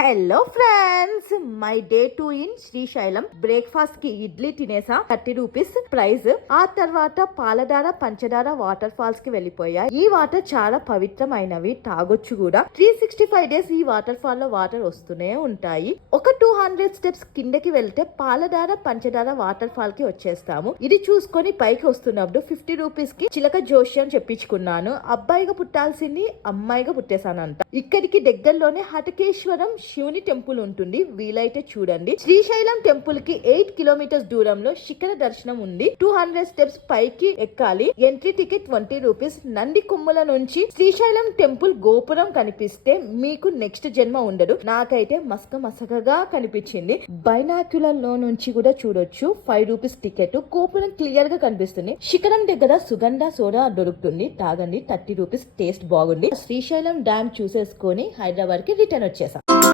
Hello friends, my day 2 in Srisailam. Breakfast కి idli తినేసా, 30 rupees price. ఆ తర్వాత పాలధార పంచదార వాటర్ ఫాల్స్ కి వెళ్ళిపోయా. ఈ వాటర్ చాలా పవిత్రమైనవి, తాగొచ్చు కూడా. 365 డేస్ ఈ వాటర్ ఫాల్ లో వాటర్ వస్తూనే ఉంటాయి. ఒక 200 స్టెప్స్ కిందకి వెళ్తే పాలధార పంచదార వాటర్ ఫాల్ కి వచ్చేస్తాము. ఇది చూసుకొని పైకి వస్తున్నప్పుడు 50 రూపీస్ కి చిలక జోష్యం చెప్పించుకున్నాను. అబ్బాయిగా పుట్టాల్సింది అమ్మాయిగా పుట్టేశానంట. ఇక్కడికి దగ్గరలోనే హటకేశ్వరం శివుని టెంపుల్ ఉంటుంది, వీలైతే చూడండి. శ్రీశైలం టెంపుల్ కి 8 కిలోమీటర్స్ దూరంలో శిఖర దర్శనం ఉంది. 200 స్టెప్స్ పైకి ఎక్కాలి. Entry ticket 20 rupees. నంది కొమ్ముల నుంచి శ్రీశైలం టెంపుల్ గోపురం కనిపిస్తే మీకు నెక్స్ట్ జన్మ ఉండదు. నాకైతే మసకగా కనిపించింది. బైనాక్యులర్ లో నుంచి కూడా చూడొచ్చు. 5 రూపీస్ టికెట్. గోపురం క్లియర్ గా కనిపిస్తుంది. శిఖరం దగ్గర సుగంధ సోడా దొరుకుతుంది, తాగండి. 30 రూపీస్. టేస్ట్ బాగుంది. శ్రీశైలం డ్యామ్ చూసేసుకొని హైదరాబాద్ కి రిటర్న్ వచ్చేసాం.